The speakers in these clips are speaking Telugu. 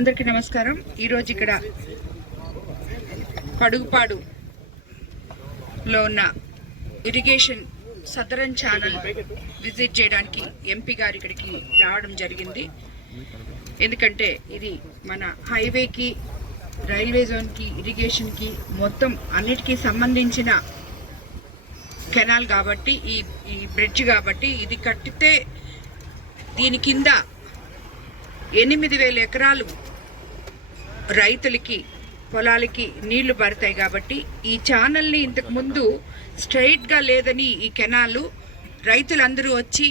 అందరికీ నమస్కారం. ఈరోజు ఇక్కడ కడుగుపాడులో ఉన్న ఇరిగేషన్ సదరన్ ఛానల్ విజిట్ చేయడానికి ఎంపీ గారు ఇక్కడికి రావడం జరిగింది. ఎందుకంటే ఇది మన హైవేకి రైల్వే జోన్కి ఇరిగేషన్కి మొత్తం అన్నిటికీ సంబంధించిన కెనాల్ కాబట్టి ఈ ఈ బ్రిడ్జ్ కాబట్టి ఇది కట్టితే దీని కింద ఎనిమిది వేల ఎకరాలు రైతులకి పొలాలకి నీళ్ళు పడతాయి కాబట్టి ఈ ఛానల్ని ఇంతకు ముందు స్ట్రైట్గా లేదని ఈ కెనాలు రైతులందరూ వచ్చి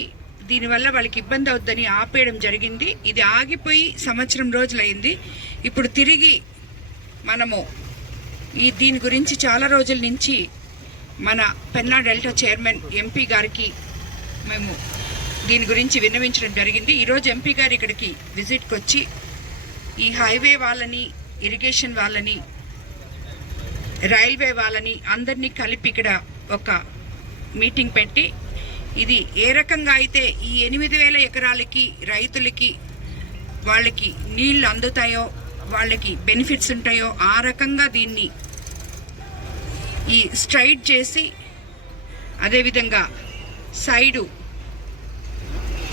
దీనివల్ల వాళ్ళకి ఇబ్బంది అవుద్దని ఆపేయడం జరిగింది. ఇది ఆగిపోయి సంవత్సరం రోజులైంది. ఇప్పుడు తిరిగి మనము ఈ దీని గురించి చాలా రోజుల నుంచి మన పెన్నా డెల్టా చైర్మన్ ఎంపీ గారికి మేము దీని గురించి విన్నవించడం జరిగింది. ఈరోజు ఎంపీ గారు ఇక్కడికి విజిట్కి వచ్చి ఈ హైవే వాళ్ళని ఇరిగేషన్ వాళ్ళని రైల్వే వాళ్ళని అందరినీ కలిపి ఇక్కడ ఒక మీటింగ్ పెట్టి ఇది ఏ రకంగా అయితే ఈ ఎనిమిది వేల ఎకరాలకి రైతులకి వాళ్ళకి నీళ్ళు అందుతాయో వాళ్ళకి బెనిఫిట్స్ ఉంటాయో ఆ రకంగా దీన్ని ఈ స్ట్రైట్ చేసి అదేవిధంగా సైడు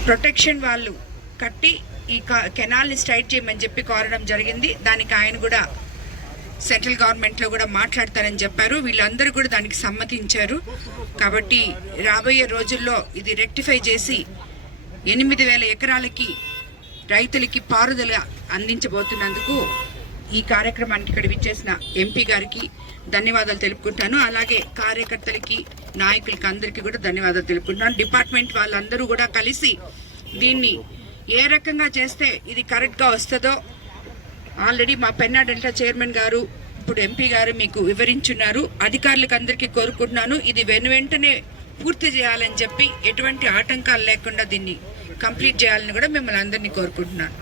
ప్రొటెక్షన్ వాళ్ళు కట్టి ఈ క- కెనాల్ని స్ట్రైట్ చేయమని చెప్పి కోరడం జరిగింది. దానికి ఆయన కూడా సెంట్రల్ గవర్నమెంట్లో కూడా మాట్లాడతారని చెప్పారు. వీళ్ళందరూ కూడా దానికి సమ్మతించారు. కాబట్టి రాబోయే రోజుల్లో ఇది రెక్టిఫై చేసి ఎనిమిది వేల ఎకరాలకి రైతులకి పారుదల అందించబోతున్నందుకు ఈ కార్యక్రమానికి ఇక్కడ విచ్చేసిన ఎంపీ గారికి ధన్యవాదాలు తెలుపుకుంటాను. అలాగే కార్యకర్తలకి నాయకులకి అందరికీ కూడా ధన్యవాదాలు తెలుపుకుంటాను. డిపార్ట్మెంట్ వాళ్ళందరూ కూడా కలిసి దీన్ని ఏ రకంగా చేస్తే ఇది కరెక్ట్గా వస్తుందో ఆల్రెడీ మా పెన్నా డెల్టా చైర్మన్ గారు ఇప్పుడు ఎంపీ గారు మీకు వివరించున్నారు. అధికారులకు అందరికీ కోరుకుంటున్నాను. ఇది వెను వెంటనే పూర్తి చేయాలని చెప్పి ఎటువంటి ఆటంకాలు లేకుండా దీన్ని కంప్లీట్ చేయాలని కూడా మిమ్మల్ని అందరినీ కోరుకుంటున్నాను.